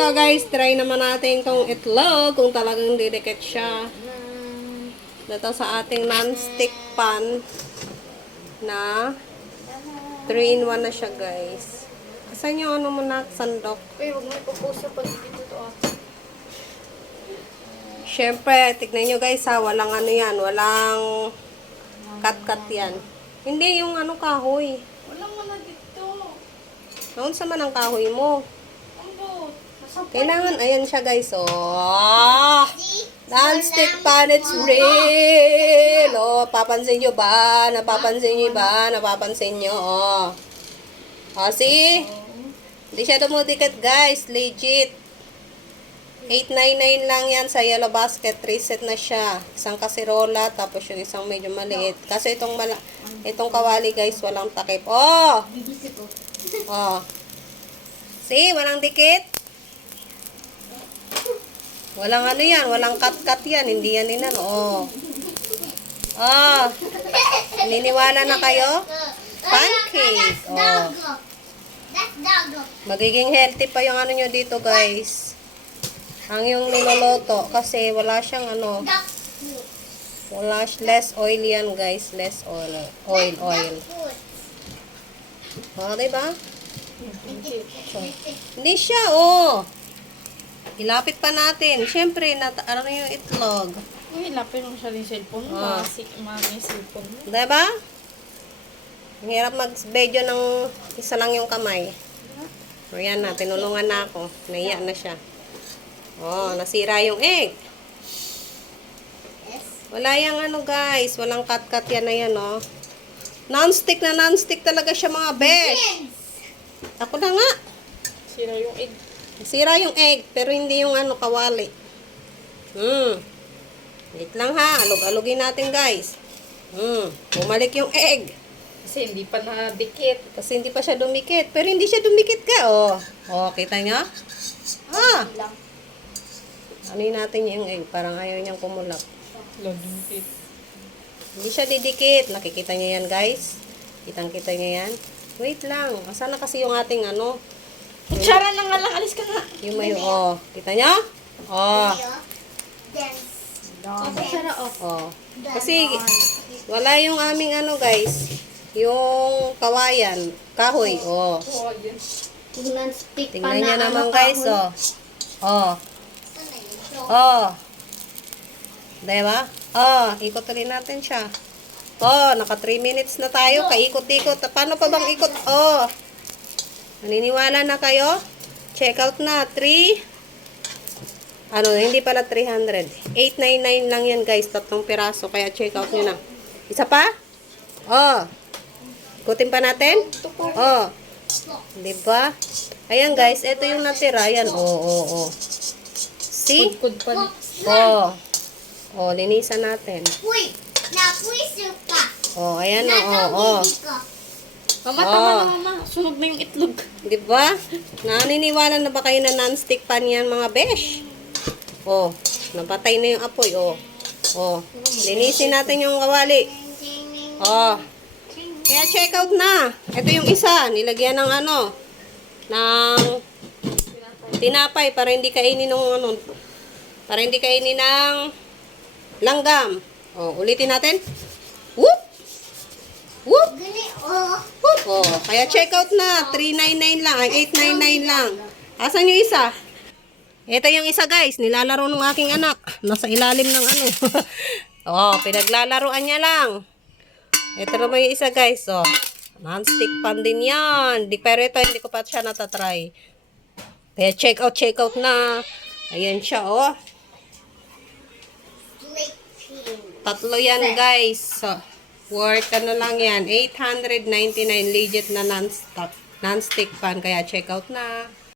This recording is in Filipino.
So guys, try naman natin tong itlog kung talagang didikit siya. Dito sa ating non-stick pan na 3-in-1 na siya guys. Asan yung ano mo na sandok? Uy, huwag mo sa pag dito to ah. Siyempre, tignan nyo guys ha, walang ano yan, walang cut-cut yan. Hindi yung ano kahoy. Wala mo na dito. Noon sa man ang kahoy mo. Kailangan, ayan siya guys, oh. Non-stick pan, it's real. Oh, papansin nyo ba? Napapansin nyo ba? Napapansin nyo, oh. Oh, see? Hindi siya dumudikit guys, legit. 899 lang yan sa yellow basket. 3 set na siya. Isang kasirola, tapos yung isang medyo maliit. Kasi itong, mala itong kawali guys, walang takip. Oh! Oh. See, walang dikit. Walang ano yan, walang cut-cut yan. Hindi yan inan. Oh. Oh. Niniwala na kayo? Pancake. Oh. Magiging healthy pa yung ano nyo dito, guys. Ang yung niloloto. Kasi wala siyang ano. Wala, less oil yan, guys. Less oil. Oil, oil. Oh, diba? Hindi siya, oh. Ilapit pa natin. Siyempre, nat ano yung itlog. Uy, lapin mo siya yung cellphone mo. Ah. Masi, mami yung cellphone mo. Diba? Ang hirap mag-video ng isa lang yung kamay. O yan na, tinulungan na ako. Naiya na siya. Oh, nasira yung egg. Wala yung ano guys, walang cut-cut yan na yan, oh. Non-stick na non-stick talaga siya mga besh. Ako na nga. Sira yung egg. Nasira yung egg, pero hindi yung ano, kawali. Hmm. Wait lang ha, alog-alogin natin guys. Hmm, bumalik yung egg. Kasi hindi pa nadikit. Kasi hindi pa siya dumikit. Pero hindi siya dumikit ka, oh. Oh, kita niya? Ah, ano natin yung egg? Parang ayaw niyang kumulap. Laging Hindi siya didikit. Nakikita niyo yan, guys? Kitang-kita niyo yan? Wait lang. Asan na kasi yung ating ano? Kutsara na nga lang. Alis ka nga. Yung may, oh. Kita niyo? Oh. Dance. Oh, kutsara off. Oh. Kasi, wala yung aming ano, guys. Yung kawayan. Kahoy, oh. Oh. Tingnan stick Tingnan niyo naman, guys, oh. Oh. Oh. Diba? Oh, ikot ulit natin siya. Oh, naka 3 minutes na tayo. Kaikot-ikot. Paano pa bang ikot? Oh. Naniniwala na kayo? Check out na. 3. Ano, hindi pala 300. 899 lang yan, guys. Tatlong piraso. Kaya check out nyo na. Isa pa? Oh. Ikutin pa natin? Oh. Diba? Ayan, guys. Ito yung natira. Ayan. Oh, oh, oh. See? Kudkud pa. Oh. Oh, linisan natin. Uy! Napuisip ka! Oh, ayan oh, oh, oh. Mama, Oh. tama na mama. Sunog na yung itlog. Di ba? Naniniwala na ba kayo na non-stick pan yan mga besh? Oh, napatay na yung apoy, oh. Oh, linisin natin yung kawali. Oh. Kaya check out na. Ito yung isa, nilagyan ng ano, ng tinapay para hindi kainin ng ano, para hindi kainin ng langgam. Oh, ulitin natin. Whoop! Whoop! Gani, oh. Oh, kaya check out na. 399 lang. Ay, 899 lang. Asan yung isa? Ito yung isa guys. Nilalaro ng aking anak. Nasa ilalim ng ano. oh, pinaglalaroan niya lang. Ito naman yung isa guys. Oh, non-stick pan din yan. Di, pero ito hindi ko pa siya natatry. Kaya check out, check out na. Ayan siya oh. Tatlo yan guys. So, worth ano lang yan. 899 legit na non-stick non-stick pan. Kaya check out na.